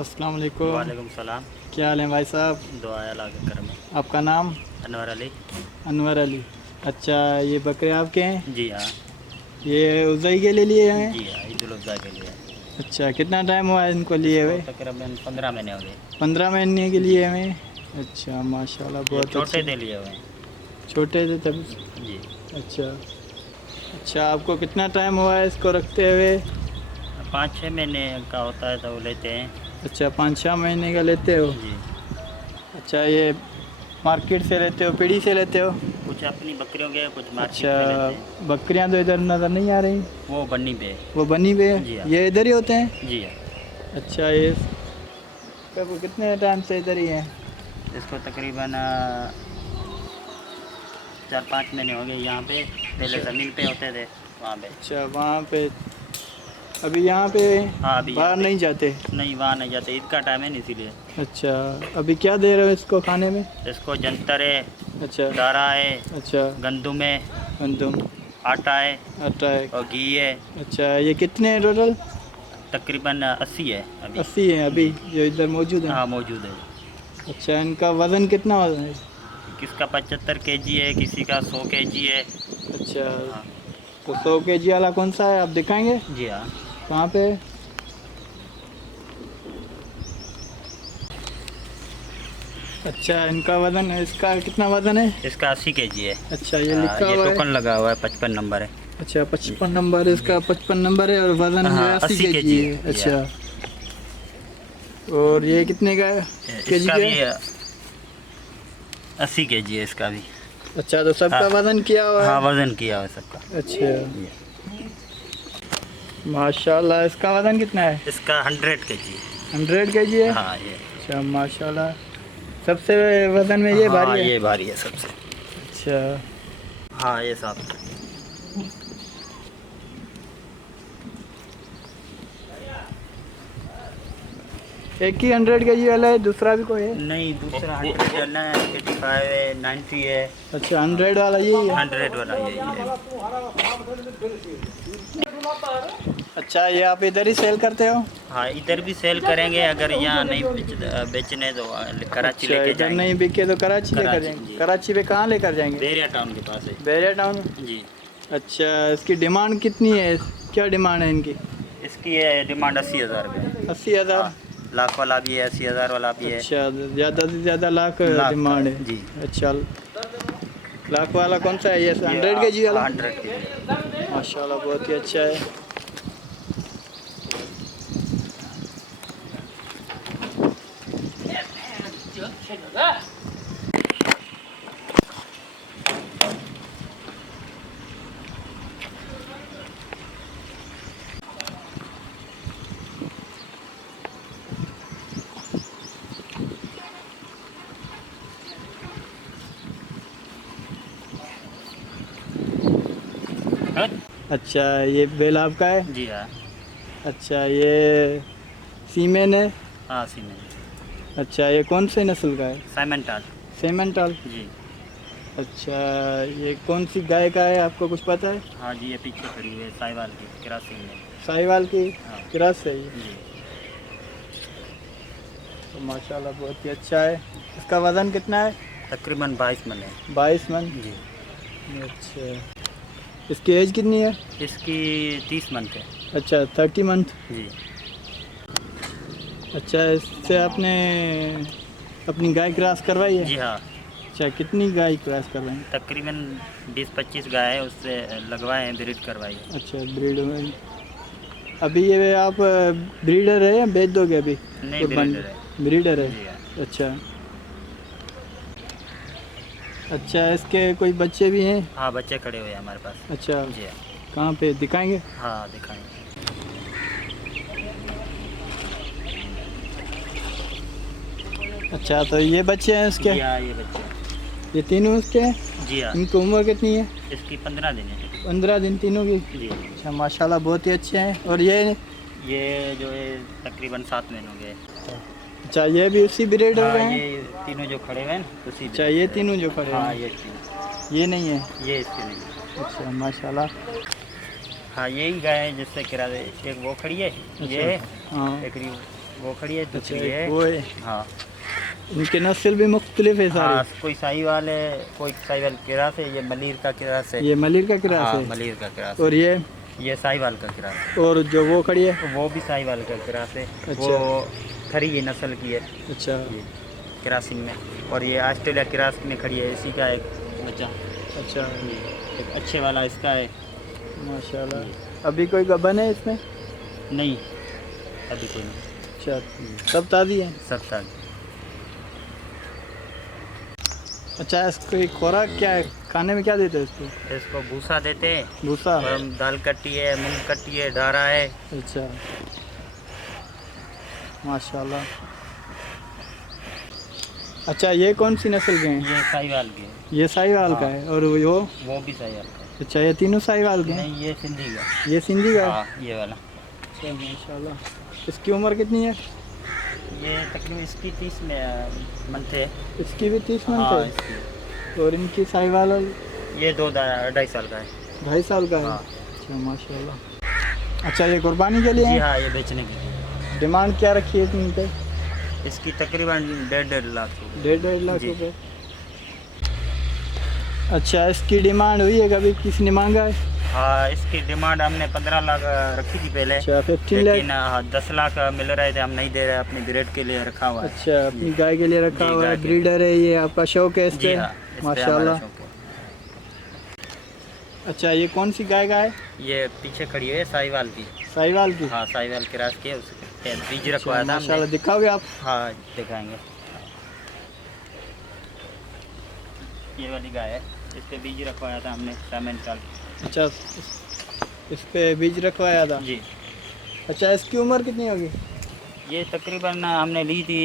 अस्सलाम वालेकुम। वालेकुम सलाम। क्या हाल है भाई साहब? दुआ अल्लाह के करम है। आपका नाम? अनवर अली। अनवर अली। अच्छा, ये बकरे आपके हैं? जी हाँ। ये उज़ई के लिए लिए हैं? जी हाँ, ईद उल अज़हा के लिए। अच्छा, कितना टाइम हुआ है इनको लिए इसको हुए? तकरीबन 15 महीने हो गए। 15 महीने के जी। लिए हुए? अच्छा, माशाल्लाह, ये बहुत छोटे अच्छे। थे लिए हुए। छोटे थे तब? जी। अच्छा। अच्छा, आपको कितना टाइम हुआ है इसको रखते हुए? 5-6 महीने का होता है तो वो लेते हैं। अच्छा, 5-6 महीने का लेते हो? जी। अच्छा, ये मार्केट से लेते हो, पीढ़ी से लेते हो? कुछ अपनी बकरियों के, कुछ मार्केट अच्छा, से लेते हैं। बकरियां तो इधर नज़र नहीं आ रही। वो बन्नी पे। वो बनी हुई है? जी हाँ। ये इधर ही होते हैं? जी हाँ। अच्छा, ये कब कितने टाइम से इधर ही है? इसको तकरीबन 4-5 महीने हो गए यहाँ पे। पहले अच्छा। ज़मीन पे होते थे वहाँ पे। अच्छा, वहाँ पे। अभी यहाँ पे हाँ, अभी यहाँ बाहर पे नहीं जाते? नहीं, वहाँ नहीं जाते, ईद का टाइम है ना इसीलिए। अच्छा, अभी क्या दे रहे हो इसको खाने में? इसको जंतर है, अच्छा। दारा है, अच्छा। गंदुम है, गंदम। आटा है आटा है। और घी है। अच्छा, ये कितने हैं टोटल? तकरीबन 80 है अभी। 80 हैं अभी जो इधर मौजूद हैं? हाँ, मौजूद है। अच्छा, इनका वज़न कितना वज़न है? किसका 75 केजी है, किसी का 100 केजी है। अच्छा, हाँ। तो 100 केजी वाला कौन सा है, आप दिखाएंगे? जी हाँ। कहाँ पे? अच्छा, इनका वज़न, इसका कितना वज़न है? इसका 80 केजी है। अच्छा, ये लिखा ये हुआ है? टोकन लगा हुआ है, 55 नंबर है। अच्छा, 55 नंबर है इसका, 55 नंबर है और वज़न जो है हाँ, 80 80 केजी केजी है। है। अच्छा, और ये कितने का है? केजी इसका का भी है? 80 केजी है इसका भी। अच्छा, तो सबका हाँ। वज़न किया हुआ है? हाँ, वज़न किया हुआ है सबका। अच्छा, माशाल्लाह, इसका वज़न कितना है? इसका 100 केजी है। 100 केजी है? हाँ, ये। अच्छा, माशाल्लाह, सबसे वज़न में ये हाँ, भारी है? ये भारी है सबसे। अच्छा। हाँ, ये साथ। एक ही 100 केजी वाला है, दूसरा भी कोई है? नहीं, दूसरा 100 है ना, 85 है, 90 है। अच्छा, 100 वाला यही है? 100 वाला यही है। अच्छा, ये आप इधर ही सेल करते हो? हाँ, इधर भी सेल करेंगे, अगर यहाँ नहीं बेचने तो कराची अच्छा, लेके इधर जाएंगे। नहीं बिके तो कराची लेकर कराची, जाएंगे? जी। कराची पे कहाँ लेकर जाएंगे? बेरिया टाउन के पास है। बैरिया टाउन? जी। अच्छा, इसकी डिमांड कितनी है? क्या डिमांड है इनकी? इसकी है डिमांड 80,000 रुपये। 80,000? हाँ, लाख वाला भी है, 80,000 वाला भी है। अच्छा, ज़्यादा से ज़्यादा लाख लाख डिमांड का, है? जी। अच्छा, लाख वाला कौन सा है? ये 100 केजी वाला? 100 केजी। माशाल्लाह, बहुत ही अच्छा है। अच्छा, ये बेल आपका है? जी हाँ। अच्छा, ये सीमेन है? हाँ, सीमेंट। अच्छा, ये कौन से नस्ल का है? साइमेंटाल। सेमेंटल? जी। अच्छा, ये कौन सी गाय का है, आपको कुछ पता है? हाँ जी, ये पीछे खड़ी हुई है, साहिवाल की क्रासिंग में। साहिवाल की हाँ। क्रॉस है ये? जी। तो माशाल्लाह, बहुत ही अच्छा है। इसका वज़न कितना है? तकरीबन 22 मन है। 22 मन? जी। अच्छा, इसकी एज कितनी है? इसकी 30 मंथ है। अच्छा, 30 मंथ? जी। अच्छा, इससे आपने अपनी गाय क्रॉस करवाई है? जी हाँ। अच्छा, कितनी गाय क्रॉस करवाई? तकरीबन 20-25 गाय है, उससे लगवाए हैं, ब्रीड करवाई है। अच्छा, ब्रीड में अभी ये आप ब्रीडर है या बेच दोगे अभी? नहीं, ब्रीडर है। ब्रीडर है? जी हाँ। अच्छा। अच्छा, इसके कोई बच्चे भी हैं? हाँ, बच्चे खड़े हुए हैं हमारे पास। अच्छा, जी हाँ। कहाँ पे दिखाएंगे? हाँ, दिखाएंगे। अच्छा, तो ये बच्चे हैं इसके? जी हाँ, ये बच्चे। ये तीनों इसके हैं? जी हाँ। इनकी उम्र कितनी है? इसकी 15 दिन है। 15 दिन तीनों की? जी। अच्छा, माशाल्लाह, बहुत ही अच्छे हैं। और ये? ये जो है तकरीबन 7 महीने हो गए। अच्छा ये भी उसी ब्रीडर हाँ, के हैं? ये तीनों जो खड़े हुए हैं ना उसी अच्छा ये तीनों जो खड़े हाँ हैं, ये तीन, ये नहीं है? ये इसके नहीं। अच्छा माशाल्लाह। हाँ यही गाय है जिससे किराए, एक वो खड़ी है ये है, हाँ एक वो खड़ी है, अच्छा दूसरी ये एक है। वो है। हाँ इनके नस्ल भी मुख्तलिफ है सारे? हाँ, कोई साहिवाल है, कोई साहिवाल किरास है, ये मलीर का किरास है। ये मलिर का किरास हाँ है? मलीर का किरास और है। ये साहिवाल का किरास है। और जो वो खड़ी है? वो भी साहिवाल का किरास है। अच्छा। वो खरी ये नस्ल की है अच्छा ये किरासिंग में। और ये ऑस्ट्रेलिया किरास में खड़ी है, इसी का एक बच्चा। अच्छा ये एक अच्छे वाला इसका है। माशाल्लाह। अभी कोई गबन है इसमें? नहीं अभी कोई नहीं। अच्छा सब ताज़ी है? सब साल। अच्छा इसको खुराक क्या है, खाने में क्या देते हो इसको? इसको भूसा देते हैं, भूसा? और हम दाल कट्टी है, मूंग कट्टी है, डारा है। अच्छा माशाल्लाह। अच्छा ये कौन सी नस्ल के हैं? ये साहिवाल के है। ये साहिवाल का हाँ। है और वो भी साहिवाल का है। अच्छा ये तीनों साहिवाल के हैं? नहीं ये सिंधी का। ये सिंधी का है? हाँ ये वाला। अच्छा माशाल्लाह। इसकी उम्र कितनी है? ये तकरीबन इसकी 30 में मंथ है। इसकी भी 30 मंथ हाँ है? इसकी। और इनकी साहिवाल ये 2-2.5 साल का है। 2.5 साल का है? हाँ। अच्छा माशाल्लाह। अच्छा ये कुर्बानी के लिए जी है? हाँ, ये बेचने के लिए। डिमांड क्या रखी है इतनी पे? इसकी तकरीबन 1.5 लाख रुपए। 1.5 लाख जी। रुपए। अच्छा इसकी डिमांड हुई है कभी, किसी ने मांगा है? हाँ इसकी डिमांड हमने 15 लाख रखी थी पहले। अच्छा 15 लाख? लेकिन 10 लाख मिल रहे थे, हम नहीं दे रहे, अपनी ब्रीड के लिए रखा हुआ है। अच्छा अपनी गाय के लिए रखा जी, हुआ गाय है, के ब्रीडर है, ये आपका शौक है इस जी पे? हाँ, इस पे हमारा माशाल्लाह। शौक है। अच्छा ये कौन सी गाय का है? ये पीछे खड़ी है साहिवाल की। साहिवाल की? हाँ साहिवाल किरास की है, उसके बीज अच्छा, रखवाया था माशाल्लाह। हमने। दिखाओगे आप? हाँ दिखाएंगे। ये वाली गाय है, इस पे बीज रखवाया था हमने सामेन साल। अच्छा इस पे बीज रखवाया था? जी। अच्छा इसकी उम्र कितनी होगी? ये तकरीबन हमने ली थी,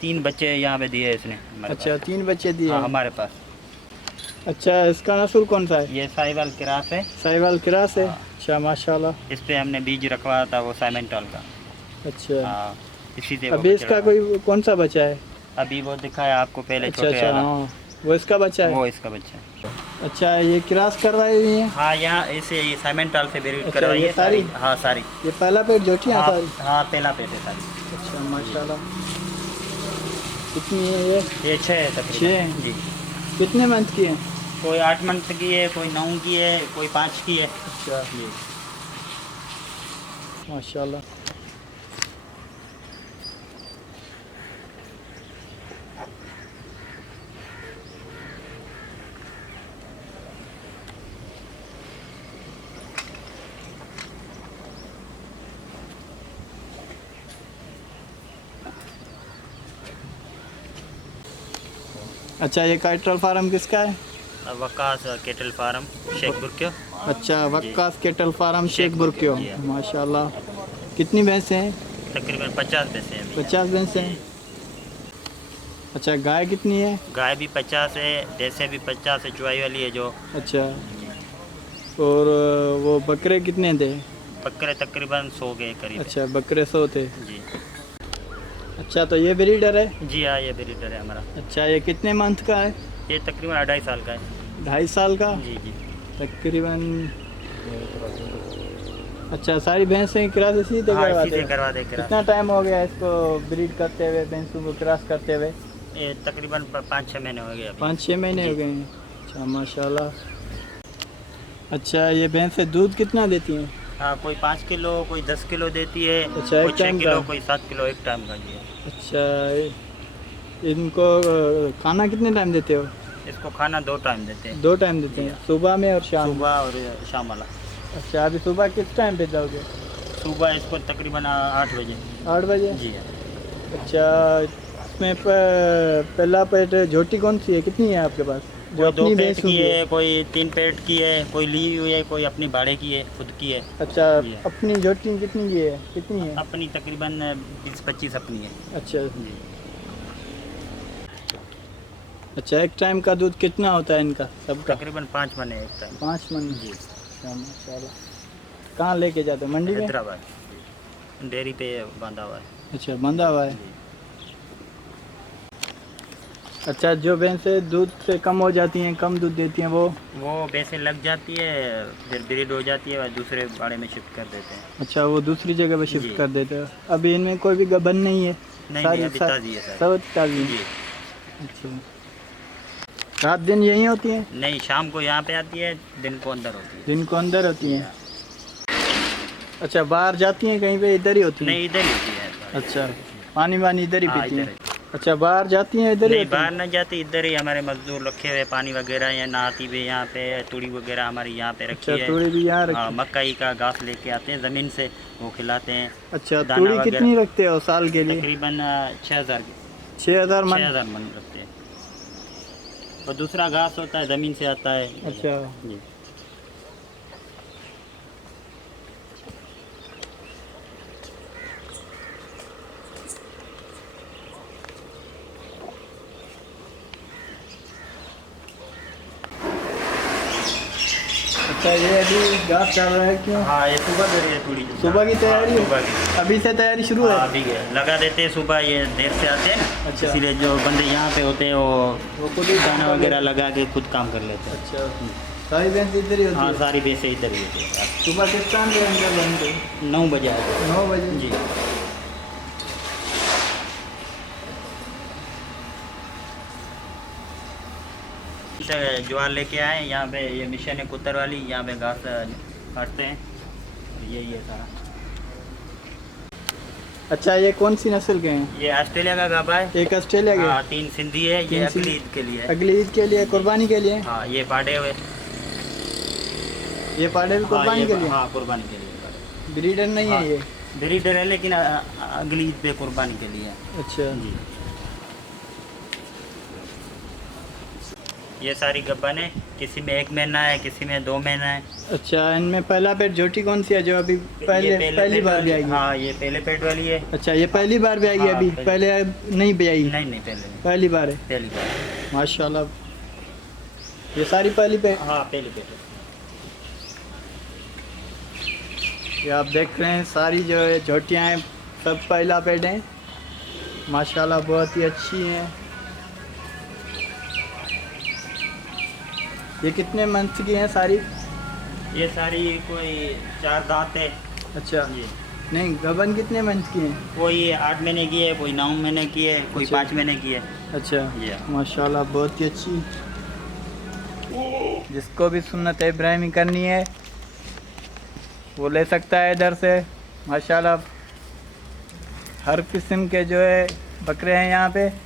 3 बच्चे यहाँ पे दिए इसने हमारे अच्छा पास। 3 बच्चे दिए हाँ हैं। हमारे पास। अच्छा इसका नस्ल कौन सा है? ये साहिवाल किरास है। साहिवाल किरास है? हाँ। अच्छा माशाल्लाह। इस पे हमने बीज रखवाया था वो साइमेंटल का। अच्छा हाँ इसी से वो अभी बच्चा इसका रहा। कोई कौन सा बच्चा है? अभी वो दिखाया आपको पहले, अच्छा छोटे अच्छा वाला। हाँ वो इसका बच्चा है? वो इसका बच्चा है। अच्छा ये किरास करवाई हुई है? हाँ यहाँ इसे ये साइमेंटल से ब्रीड अच्छा, करवाई ये है सारी? हाँ सारी। ये पहला पेट जोटियाँ हाँ, सारी? हाँ पहला पेट है सारी। अच्छा माशाल्लाह। कितनी है ये? ये 6 है तकरीबन। 6? जी। कितने मंथ की है? कोई 8 मंथ की है, कोई 9 की है, कोई 5 की है। अच्छा जी। माशाल्लाह। अच्छा ये कैटल फार्म किसका है? वकास केटल फार्म शेख बुरक्यो। अच्छा वक्कास कैटल फार्म शेख शेख बुरक्यो। जी, हाँ। माशाल्लाह। कितनी भैंसें हैं? तकरीबन 50 पैसे हैं। 50 भैंसें हैं। अच्छा गाय कितनी है? गाय भी 50 है, जैसे भी 50 है, चुवाई वाली है जो। अच्छा और वो बकरे कितने थे? बकरे तकरीबन 100 के करीब है। अच्छा बकरे 100 थे। जी। अच्छा तो ये ब्रीडर है? जी हाँ ये ब्रीडर है हमारा। अच्छा ये कितने मंथ का है? ये तकरीबन 2.5 साल का है। 2.5 साल का जी जी। तकरीबन। अच्छा सारी भैंसें क्रॉस इसी से हाँ करवाते इसी से हैं? करवा दे कितना टाइम हो गया इसको ब्रीड करते हुए, भैंसों को क्रॉस करते हुए? ये तकरीबन 5-6 महीने हो गए अभी। 5-6 महीने हो गए हैं। अच्छा माशाल्लाह। अच्छा ये भैंसें दूध कितना देती हैं? हाँ कोई 5 किलो, कोई 10 किलो देती है। अच्छा, एक कोई 6 टाइम किलो, का? कोई 7 किलो एक टाइम का जी है। अच्छा इनको खाना कितने टाइम देते हो? इसको खाना 2 टाइम देते हैं। 2 टाइम देते हैं, सुबह में और शाम में? सुबह और शाम वाला। अच्छा अभी सुबह किस टाइम पे जाओगे? सुबह इसको तकरीबन 8 बजे। 8 बजे? जी हाँ। अच्छा इसमें पहला पेट झोटी कौन सी है, कितनी है आपके पास? जो कोई 2 अपनी पेट भैंसों की है, कोई 3 पेट की है, कोई ली हुई है, कोई अपनी भाड़े की है, खुद की है। अच्छा जी है। अपनी झोटी कितनी की है, कितनी है? अपनी तकरीबन 20-25 अपनी है। अच्छा जी। अच्छा एक टाइम का दूध कितना होता है इनका सबका? तकरीबन 5 मन है एक टाइम। 5 मन? जी। अच्छा माशाल्लाह। कहाँ लेके जाते हो, मंडी में? हैदराबाद डेयरी पे बांधा हुआ है। अच्छा बंधा हुआ है। जी। अच्छा, जो भैंसें दूध से कम हो जाती हैं, कम दूध देती हैं, वो भैंसें लग जाती है, फिर ब्रीड हो जाती है और दूसरे बाड़े में शिफ्ट कर देते हैं। अच्छा, वो दूसरी जगह पे शिफ्ट जी। कर देते हो। अभी इनमें कोई भी गबन नहीं है? नहीं सारी नहीं, अभी ताज़ी है सारी। सब ताज़ी हैं। जी। अच्छा, रात दिन यहीं होती हैं? नहीं, शाम को यहाँ पे आती है, दिन को अंदर होती है। दिन को अंदर होती हैं? अच्छा, बाहर जाती हैं कहीं पे, इधर ही होती हैं? नहीं, इधर ही होती है। अच्छा, पानी वानी इधर ही हाँ, पीती इधर हैं? ही। अच्छा, बाहर जाती हैं इधर ही नहीं, होती हैं? बाहर नहीं जाती, इधर ही हमारे मजदूर रखे हुए, पानी वगैरह या नहाती भी यहाँ पे, तूड़ी वगैरह हमारी यहाँ पे रखी अच्छा, है। तूड़ी भी यहाँ हाँ, रखी? मकई का घास लेके आते हैं ज़मीन से, वो खिलाते हैं। अच्छा, दाना तूड़ी वगैरह कितनी रखते हो साल के लिए? तकरीबन 6000 6000 मन? 6000 मन रखते हैं। और दूसरा घास होता है, ज़मीन से आता है। अच्छा, जी। अच्छा, ये अभी घास डाल रहा है क्यों? हाँ, ये सुबह कर रही है थोड़ी। सुबह की तैयारी हाँ, है? सुबह की। अभी से तैयारी शुरू है? हाँ, अभी है। लगा देते हैं सुबह, ये देर से आते हैं ना। अच्छा। इसीलिए जो बंदे यहाँ पे होते हैं वो खुद ही दाना वगैरह लगा के खुद काम कर लेते हैं। अच्छा, सारी भैंस इधर ही होती हाँ, है? सारी भैंसें इधर ही होती है। सुबह किस टाइम पे अंदर बनते हैं? 9 बजे आते हैं। 9 बजे? जी। ज्वार लेके आए यहाँ पे, ये मिशन है कुत्तर वाली, यहाँ पे घास काटते हैं। यही है सारा। अच्छा, ये कौन सी नस्ल के हैं? ये ऑस्ट्रेलिया का गाभा है। एक ऑस्ट्रेलिया के? हाँ, 3 सिंधी है। ये तीन अगली सिंधी। ईद के लिए है। अगली ईद के लिए, कुर्बानी के लिए? हाँ, ये पाड़े हुए। ये पाड़े भी कुर्बानी के लिए? हाँ, कुर्बानी के लिए। ब्रीडर नहीं हाँ, है ये? ब्रीडर है, लेकिन अगली ईद पे कुर्बानी के लिए है। अच्छा जी। ये सारी गब्बन है, किसी में 1 महीना है, किसी में 2 महीना है। अच्छा, इनमें पहला पेट झोटी कौन सी है जो अभी ये पहली पेट बार वाली- भी आएगी? हाँ, ये पहले पेट वाली है। अच्छा, ये पहली बार भी आएगी हाँ, अभी? पहले नहीं भी आई? नहीं नहीं, पहले नहीं, पहली बार है? पहली बार। माशाल्लाह, ये सारी पहली पेट? हाँ, पहली पेट है। ये आप देख रहे हैं, सारी जो है झोटियाँ हैं सब पहला पेट हैं। माशाल्लाह, बहुत ही अच्छी हैं। ये कितने मंथ की हैं सारी? ये सारी कोई 4 दांत है। अच्छा, जी। नहीं, गबन कितने मंथ की हैं? कोई 8 महीने की है, कोई 9 महीने की है, कोई अच्छा। 5 महीने की है। अच्छा, जी। माशाल्लाह, बहुत ही अच्छी। जिसको भी सुन्नत इब्राहिमी करनी है वो ले सकता है इधर से। माशाल्लाह, हर किस्म के जो है बकरे हैं यहाँ पे।